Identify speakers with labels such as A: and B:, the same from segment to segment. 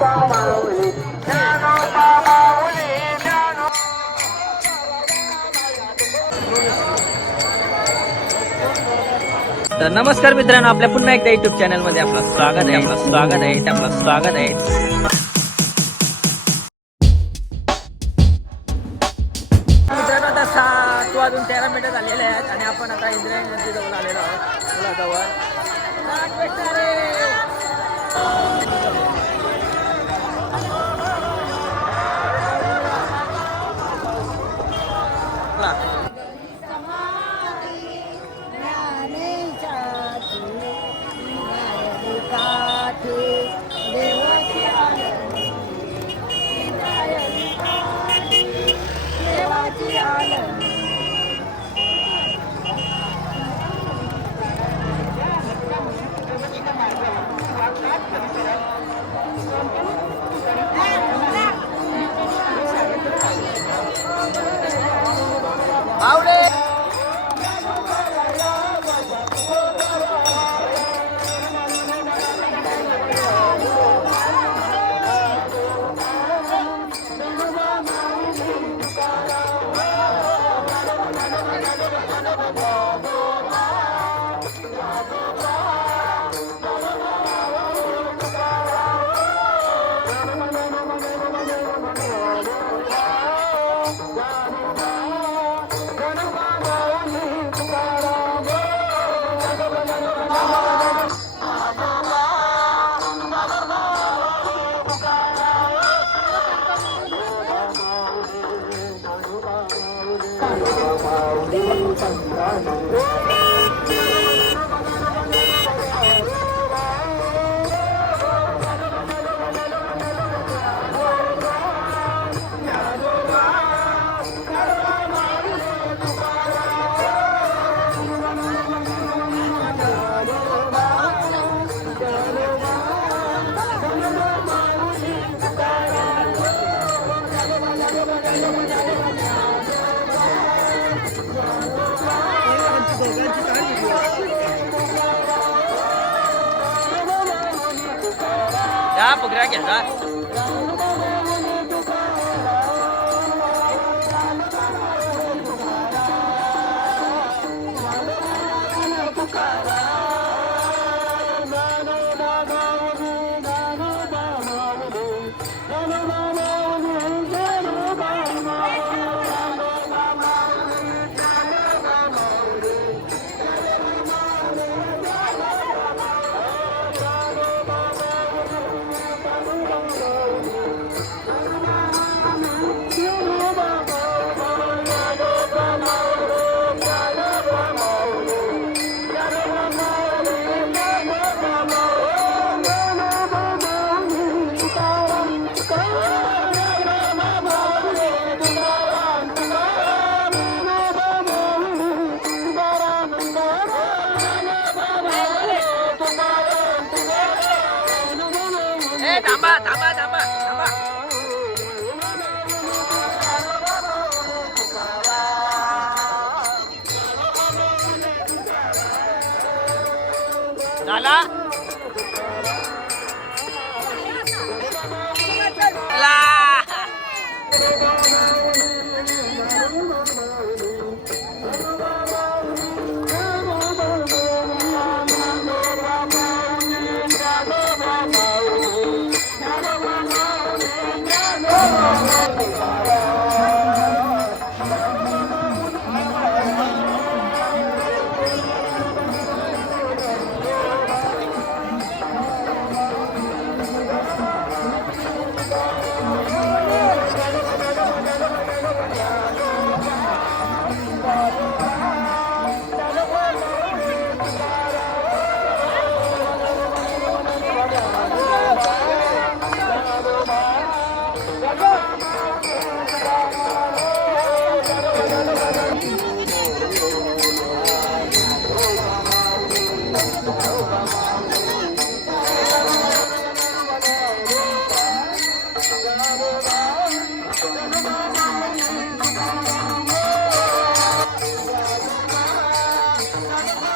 A: तर नमस्कार मित्रांनो आपल्या पुन्हा एकदा युट्यूब चॅनलमध्ये आपलं स्वागत आहे आपलं स्वागत आहे आपलं स्वागत आहे. मित्रांनो आता तू वाजून तेरा मिनिटं झालेले आहेत आणि आपण आता इंद्रायणी जवळ आलेलो आहोत. पुलाजवळ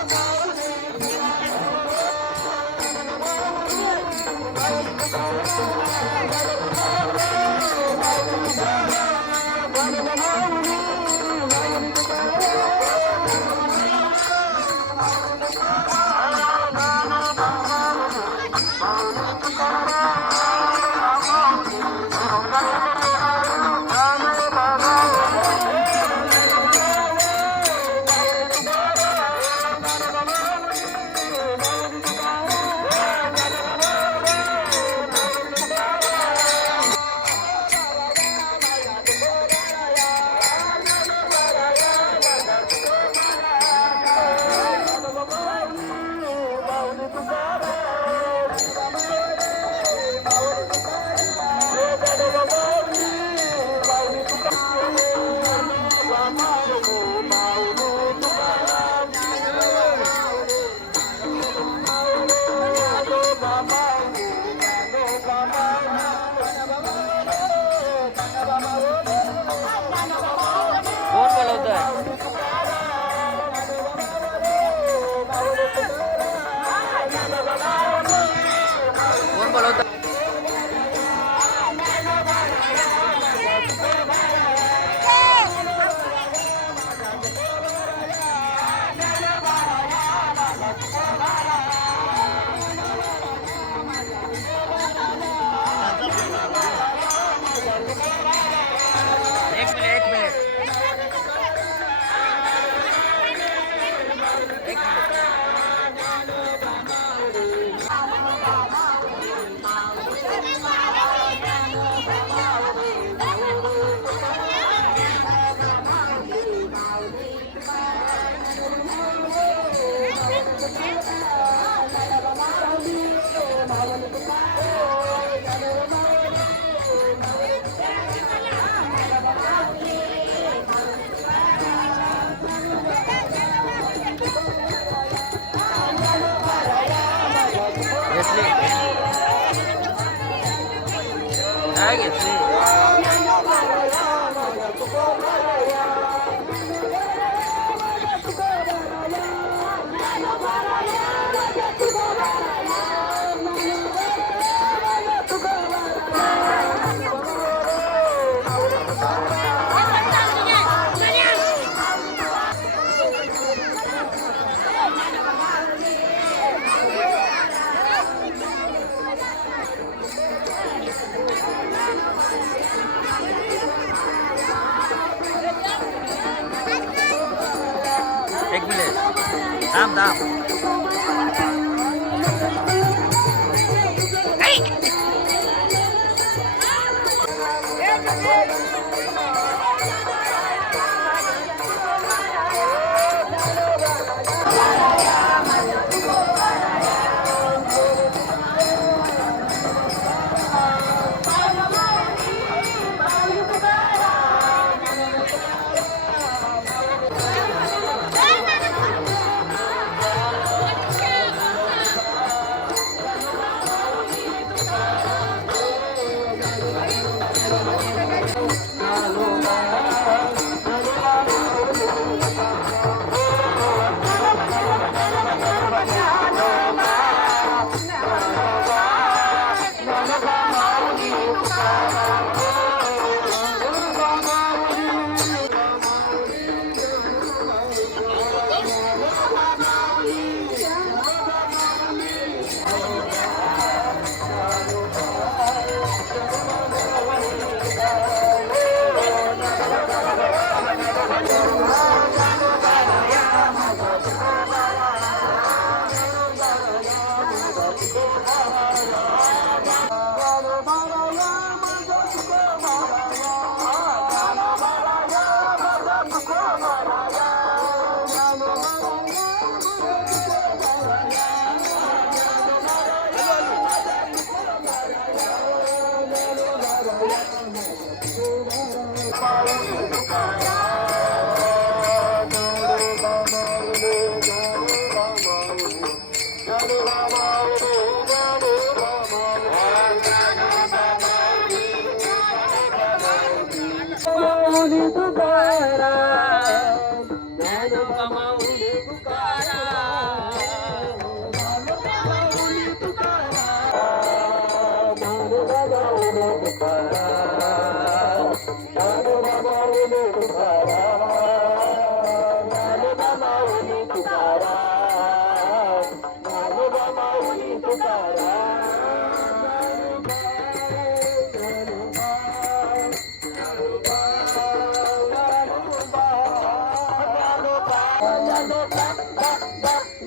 A: Baba. হয়ে গেছে।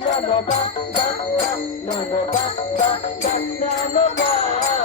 A: no, no, ba, ba, ba,
B: no, no, ba, ba, ba, no,
A: no, ba.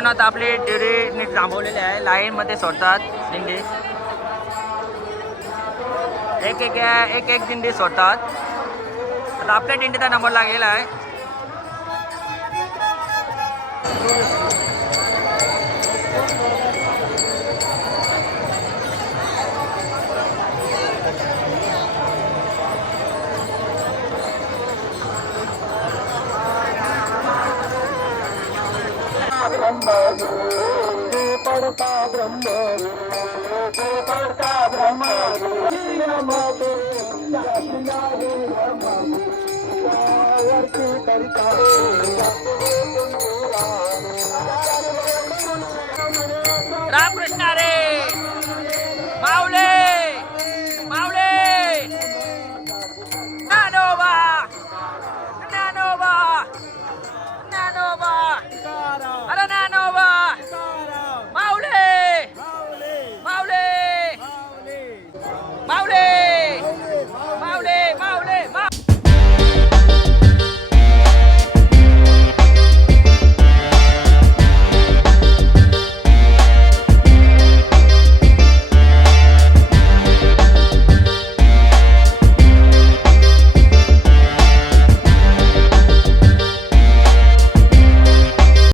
B: मित्रांनो आता आपले डेरे नीट थांबवलेली आहे. लाईनमध्ये सोडतात दिंडी. एक एक एक एक दिंडी सोडतात. आता आपल्या दिंडीचा नंबर लागलेला आहे.
A: पडता ब्रह्म. पडता ब्रह्म. वरती करिता